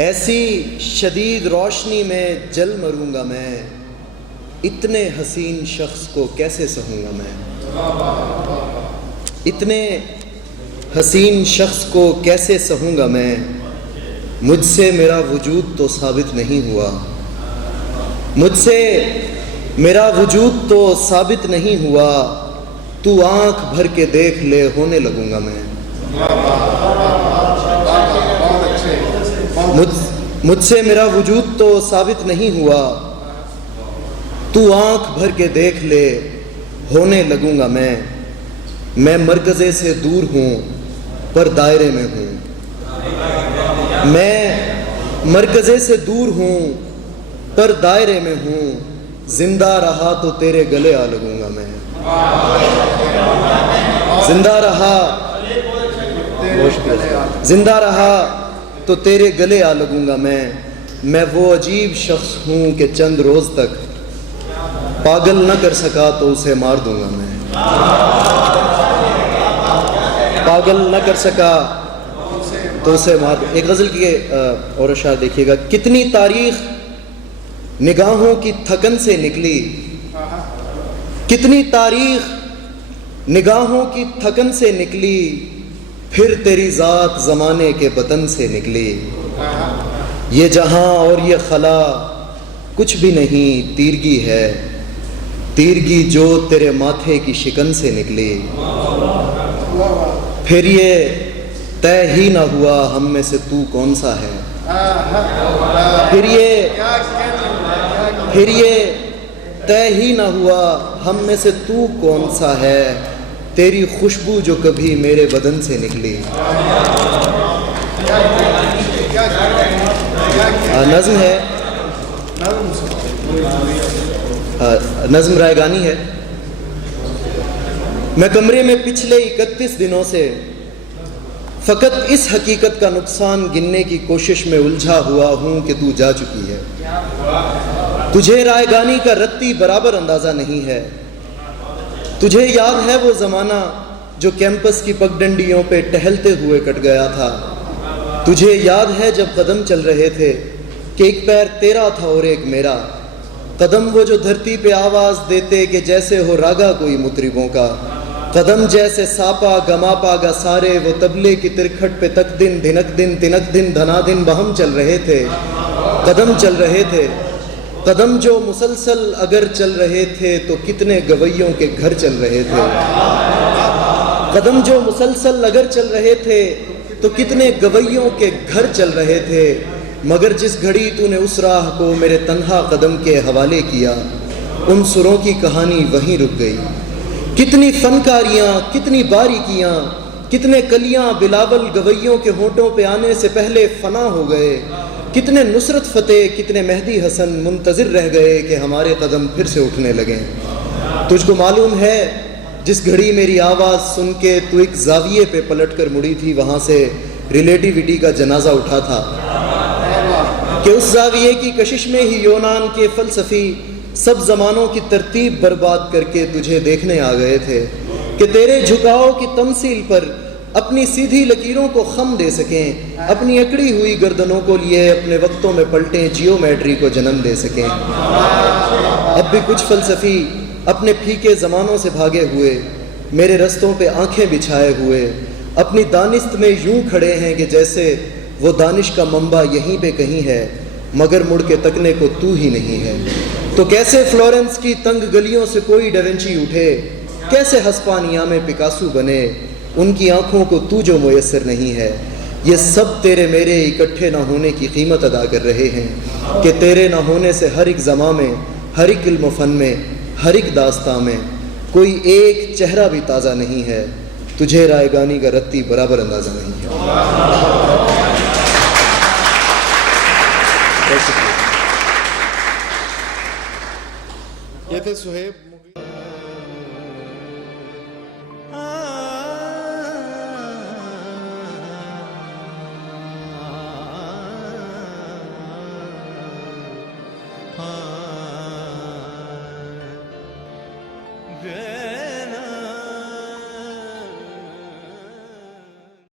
ایسی شدید روشنی میں جل مروں گا میں، اتنے حسین شخص کو کیسے سہوں گا میں، اتنے حسین شخص کو کیسے سہوں گا میں، مجھ سے میرا وجود تو ثابت نہیں ہوا، مجھ سے میرا وجود تو ثابت نہیں ہوا، تو آنکھ بھر کے دیکھ لے ہونے لگوں گا میں، مجھ سے میرا وجود تو ثابت نہیں ہوا، تو آنکھ بھر کے دیکھ لے ہونے لگوں گا میں مرکزے سے دور ہوں پر دائرے میں ہوں، میں مرکزے سے دور ہوں پر دائرے میں ہوں، زندہ رہا تو تیرے گلے آ لگوں گا میں، زندہ رہا تو تیرے گلے آ لگوں گا میں وہ عجیب شخص ہوں کہ چند روز تک پاگل نہ کر سکا تو اسے مار دوں گا میں، پاگل نہ کر سکا تو اسے مار دوں۔ ایک غزل کی اور اشعار دیکھیے گا، کتنی تاریخ نگاہوں کی تھکن سے نکلی، کتنی تاریخ نگاہوں کی تھکن سے نکلی، پھر تیری ذات زمانے کے بطن سے نکلی، یہ جہاں اور یہ خلا کچھ بھی نہیں، تیرگی ہے تیرگی جو تیرے ماتھے کی شکن سے نکلی، پھر یہ طے ہی نہ ہوا ہم میں سے تو کون سا ہے، پھر یہ طے ہی نہ ہوا ہم میں سے تو کون سا ہے، تیری خوشبو جو کبھی میرے بدن سے نکلی۔ نظم ہے، نظم رائگانی ہے۔ میں کمرے میں پچھلے 31 دنوں سے فقط اس حقیقت کا نقصان گننے کی کوشش میں الجھا ہوا ہوں کہ تو جا چکی ہے، تجھے رائگانی کا رتی برابر اندازہ نہیں ہے، تجھے یاد ہے وہ زمانہ جو کیمپس کی پگڈنڈیوں پہ ٹہلتے ہوئے کٹ گیا تھا، تجھے یاد ہے جب قدم چل رہے تھے کہ ایک پیر تیرا تھا اور ایک میرا، قدم وہ جو دھرتی پہ آواز دیتے کہ جیسے ہو راگا کوئی مطربوں کا، قدم جیسے ساپا گماپا گا سارے وہ تبلے کی ترکھٹ پہ تک دن دھنک دن تنک دن دھنا دن بہم چل رہے تھے، قدم چل رہے تھے، قدم جو مسلسل اگر چل رہے تھے تو کتنے گویوں کے گھر چل رہے تھے، قدم جو مسلسل اگر چل رہے تھے تو کتنے گویوں کے گھر چل رہے تھے، مگر جس گھڑی تو نے اس راہ کو میرے تنہا قدم کے حوالے کیا، ان سروں کی کہانی وہیں رک گئی، کتنی فنکاریاں کتنی باریکیاں کتنے کلیاں بلاول گویوں کے ہونٹوں پہ آنے سے پہلے فنا ہو گئے، کتنے نصرت فتح کتنے مہدی حسن منتظر رہ گئے کہ ہمارے قدم پھر سے اٹھنے لگیں۔ تجھ کو معلوم ہے جس گھڑی میری آواز سن کے تو ایک زاویے پہ پلٹ کر مڑی تھی، وہاں سے ریلیٹیوٹی کا جنازہ اٹھا تھا، کہ اس زاویے کی کشش میں ہی یونان کے فلسفی سب زمانوں کی ترتیب برباد کر کے تجھے دیکھنے آ گئے تھے، کہ تیرے جھکاؤ کی تمثیل پر اپنی سیدھی لکیروں کو خم دے سکیں، اپنی اکڑی ہوئی گردنوں کو لیے اپنے وقتوں میں پلٹیں جیومیٹری کو جنم دے سکیں۔ اب بھی کچھ فلسفی اپنے پھیکے زمانوں سے بھاگے ہوئے میرے رستوں پہ آنکھیں بچھائے ہوئے اپنی دانست میں یوں کھڑے ہیں کہ جیسے وہ دانش کا منبع یہیں پہ کہیں ہے، مگر مڑ کے تکنے کو تو ہی نہیں ہے۔ تو کیسے فلورنس کی تنگ گلیوں سے کوئی ڈاونچی اٹھے، کیسے ہسپانیہ میں پکاسو بنے، ان کی آنکھوں کو تو جو میسر نہیں ہے، یہ سب تیرے میرے اکٹھے نہ ہونے کی قیمت ادا کر رہے ہیں، کہ تیرے نہ ہونے سے ہر ایک زماں میں، ہر ایک علم و فن میں، ہر ایک داستاں میں کوئی ایک چہرہ بھی تازہ نہیں ہے، تجھے رائگانی کا رتی برابر اندازہ نہیں ہے۔ یہ تھے سہیب